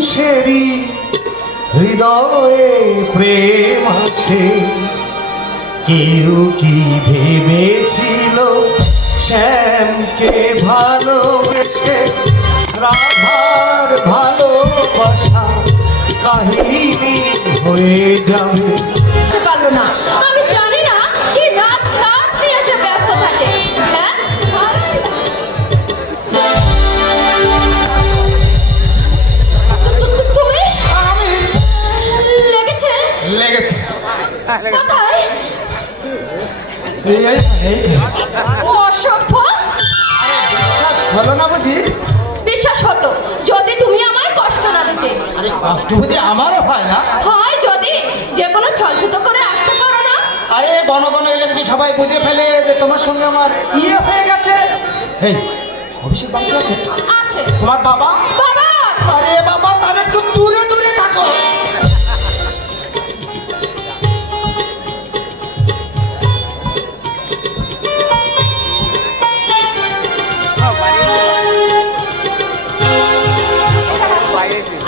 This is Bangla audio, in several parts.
মানুষেরই হৃদয়ে প্রেম আছে। কেউ কি ভেবেছিল শ্যামকে ভালোবেসে রাধার ভালোবাসা কাহিনী হয়ে যাবে? পারলো না, আমি জানি না কি রাজ কাজ নিয়ে এসে ব্যস্ত থাকে। হ্যাঁ, তুমি লেগেছে লেগেছে কোথায়? অসভ্য! বিশ্বাস হলো না বুঝি? বিশ্বাস হতো যদি তুমি আমায় কষ্ট না দিতে। আরে কষ্ট বুঝি আমারও হয় না? হয় যদি যে কোনো ছলছুতো করে আসতে পারো না। আরে ঘন ঘন এলে যদি সবাই বুঝে ফেলে যে তোমার সঙ্গে আমার ইয়ে হয়ে গেছে। এই অভিষেক বাড়িতে আছে? আছে। তোমার বাবা? বাবা আছে। আরে বাবা, তার একটু দূরে দূরে থাকো।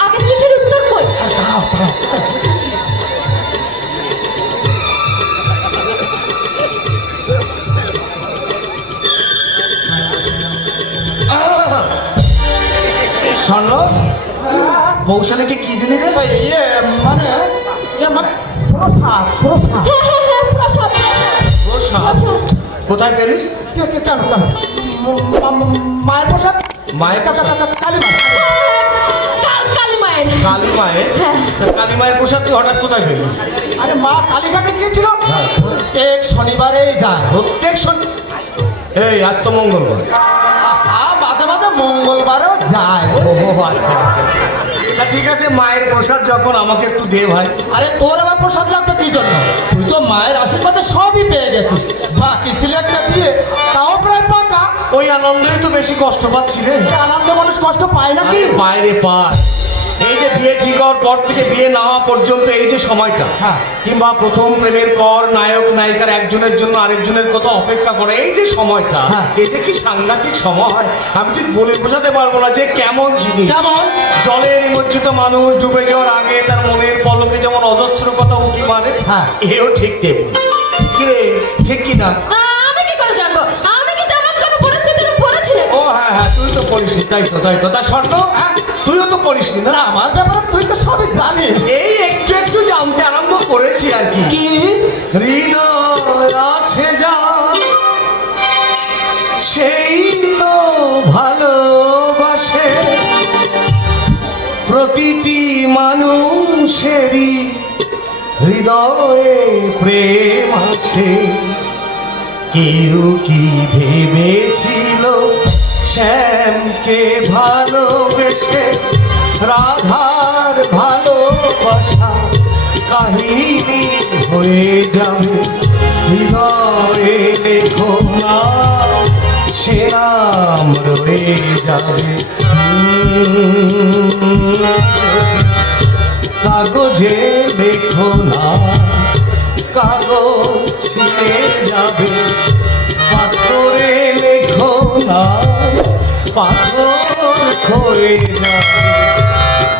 আগে চিঠির উত্তর কই? স্বর্ণ, বৌশালীকে কি দিলি রে? ইয়ে মানে প্রসাদ। প্রসাদ হ্যাঁ হ্যাঁ হ্যাঁ, প্রসাদ প্রসাদ কোথায় পেলি? কেন কেন? মায়ের প্রসাদ? মায়ের কালী মা? কালী মায়ের। কালী মায়ের? কালী মায়ের প্রসাদ তুই হঠাৎ কোথায় পেলি? আরে মা কালীঘাটে গিয়েছিল, প্রত্যেক শনিবারেই যায়। প্রত্যেক শনি? এই আজ তো মঙ্গলবার। মাঝে মাঝে মঙ্গলবারেও যায়। আচ্ছা আচ্ছা, তা ঠিক আছে, মায়ের প্রসাদ যখন আমাকে একটু দে ভাই। আরে তোর আবার প্রসাদ লাগবে কি জন্য? তুই তো মায়ের আশীর্বাদে সবই পেয়ে গেছিস। বাকি ছিল একটা বিয়ে, তাও প্রায় পাকা। ওই আনন্দেই তো বেশি কষ্ট পাচ্ছি রে। আনন্দে মানুষ কষ্ট পায় নাকি? পায় রে, পায়। এই যে বিয়ে ঠিক হওয়ার পর থেকে বিয়ে না হওয়া পর্যন্ত এই যে সময়টা, কিংবা প্রথম প্রেমের পর নায়ক নায়িকার একজনের জন্য আরেকজনের কথা অপেক্ষা করে, এই যে সময়টা, এটা কি সাংঘাতিক সময়। আমি ঠিক বলে বোঝাতে পারবো না যে কেমন জিনিস। কেমন? জলে নিমজ্জিত মানুষ ডুবে যাওয়ার আগে তার মনের পলকে যেমন অজস্র কথা উঁকি মারে, এও ঠিক তেমনি। কি রে, ঠিক কি না? আমি কি করে জানবো? আমি কি তেমন কোনো পরিস্থিতিতে পড়েছিলাম? ও হ্যাঁ হ্যাঁ, তুই তো পড়িস, তাই তো তাই তো। তা স্বর্ণ, তুইও তো পড়িস না? আমার ব্যাপারে তুই তো সবই জানিস। এই একটু একটু জানতে আরম্ভ করেছি আর কি। কি? হৃদয় আছে যা সেই তো ভালোবাসে, প্রতিটি মানুষেরই হৃদয়ে প্রেম আছে। কেউ কি ভেবেছিল শ্যামকে ভালোবেসে রাধার ভালোবাসা কাহিনী হয়ে যাবে? হৃদয়ে লেখো না, সে নাম রয়ে যাবে। কাগজে লেখো না, কাগজ ছিঁড়ে যাবে। পাথরে লেখো না, পাথর ক্ষয়ে যাবে।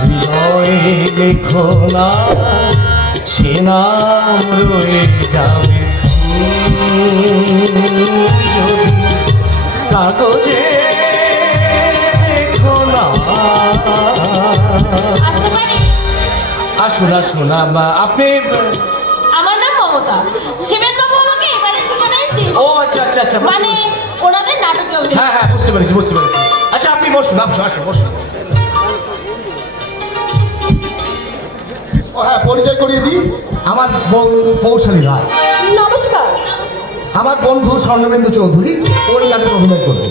হৃদয়ে লেখো না, সে নাম রয়ে যাবে। যদি কাগজে লেখো না। আসতে পারি? আসুন আসুন, আপনি? আমার নাম মমতা। শিবেন বাবু আমাকে এবারে ঠিকানায় দিয়েছে। ও আচ্ছা আচ্ছা আচ্ছা, মানে ওনাদের নাটকে অভিনয়। হ্যাঁ হ্যাঁ, বুঝতে পেরেছি বুঝতে পেরেছি। আচ্ছা আপনি বসুন, আসুন বসুন। ও হ্যাঁ, পরিচয় করিয়ে দিই। আমার বোন কৌশলী রায়। নমস্কার। আমার বন্ধু স্বর্ণবেন্দু চৌধুরী, ওই নাটকে অভিনয় করবে।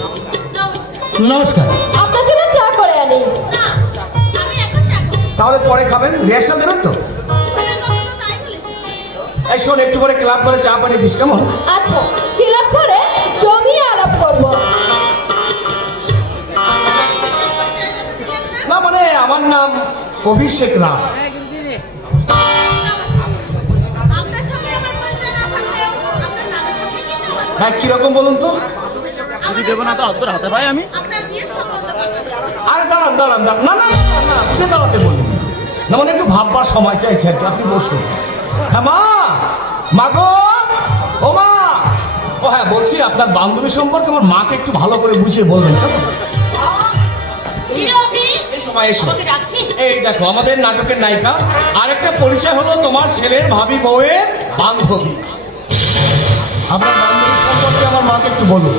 নমস্কার। আপনার জন্য চা করে আনি। তাহলে পরে খাবেন, রিহার্সাল দেবেন তো? এই শোন, একটু করে ক্লাব করে চা পানি দিস, কেমন? আচ্ছা, ক্লাব করে জমিয়ে আলাপ করব। না মানে আমার নাম অভিষেক রায়। হ্যাঁ, কিরকম বলুন তো? দেবো না তো, হাতে ভাই আমি। আরে দাঁড়া, দাঁড়ান দাঁড়ান দাঁড়ান না না না না উঠে দাঁড়াতে বলুন না, মানে একটু ভাববার সময় চাইছে আর কি, আপনি বসুন। হ্যাঁ মা, মা গো, ও মা। ও হ্যাঁ, বলছি আপনার বান্ধবী সম্পর্কে আমার মাকে একটু ভালো করে বুঝিয়ে বলবেন কেমন? এই সময় এসো। এই দেখো আমাদের নাটকের নায়িকা, আরেকটা পরিচয় হলো তোমার ছেলের ভাবি বউয়ের বান্ধবী। আপনার বান্ধবী সম্পর্কে আমার মাকে একটু বলুন।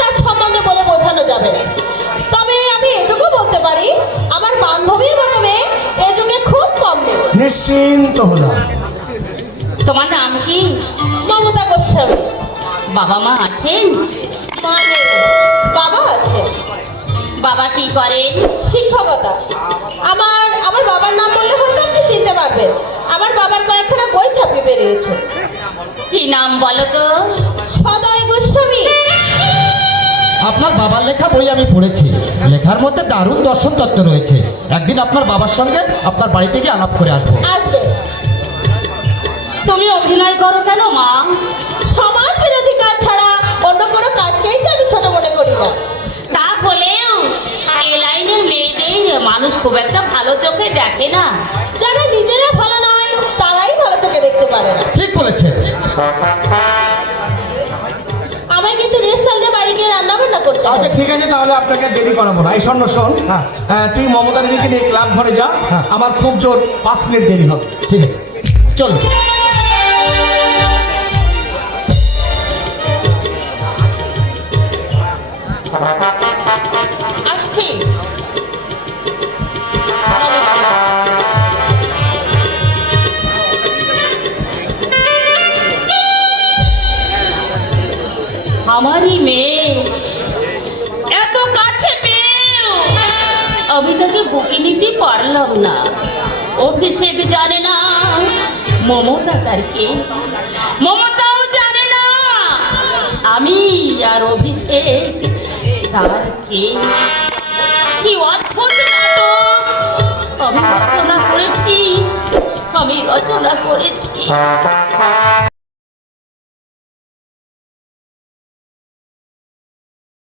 তার সম্বন্ধে বলে বোঝানো যাবে না, তবে আমি এটুকু বলতে পারি আমার বান্ধবীর মতো মেয়ে এ যুগে খুব কম নেই। নিশ্চিন্ত হলাম। তোমার নাম কি? মমতা গোস্বামী। বাবা মা আছেন? মা নেই, বাবা আছে। বাবা কি করেন? শিক্ষকতা। আমার আমার বাবার নাম বললে হয়তো আপনি চিনতে পারবেন। আমার বাবার কয়েকখানা বই ছাপিয়ে বেরিয়েছে। কি নাম বলো তো? সদয় গোস্বামী। আপনার বাবার লেখা বই আমি পড়েছি, লেখার মধ্যে দারুণ দর্শন তত্ত্ব রয়েছে। একদিন আপনার বাবার সঙ্গে আপনার বাড়িতে গিয়ে আলাপ করে আসবো। আসবে। তুমি অভিনয় করো কেন মা? সমাজ বিরোধী কাজ ছাড়া অন্য কোনো কাজকেই যে আমি ছোট মনে করি না। তা বলেও এ লাইনের মেয়েদের মানুষ খুব একটা ভালো চোখে দেখে না। যারা নিজেরা ভালো নয় তারাই ভালো চোখে দেখতে পারে না। ঠিক বলেছেন। আমায় কিন্তু রেস্টাল দিয়ে বাড়ি গিয়ে রান্না বান্না করতে হবে। আচ্ছা ঠিক আছে, তাহলে আপনাকে দেরি করাবো না। এই শোন শোন, হ্যাঁ তুই মমতা দিদিকে নিয়ে ক্লাব ঘরে যা। হ্যাঁ। আমার খুব জোর 5 মিনিট দেরি হবে। ঠিক আছে, চলুন। আসছি। আমারই মেয়ে এত কাছে পেয়েও আমি তাকে বুকে নিতে পারলাম না। অভিষেক জানে না মমতা তার কে, মমতাও জানে না আমি আর অভিষেক তার কে। কি অদ্ভুত নাটক আমি রচনা করেছি, আমি রচনা করেছি।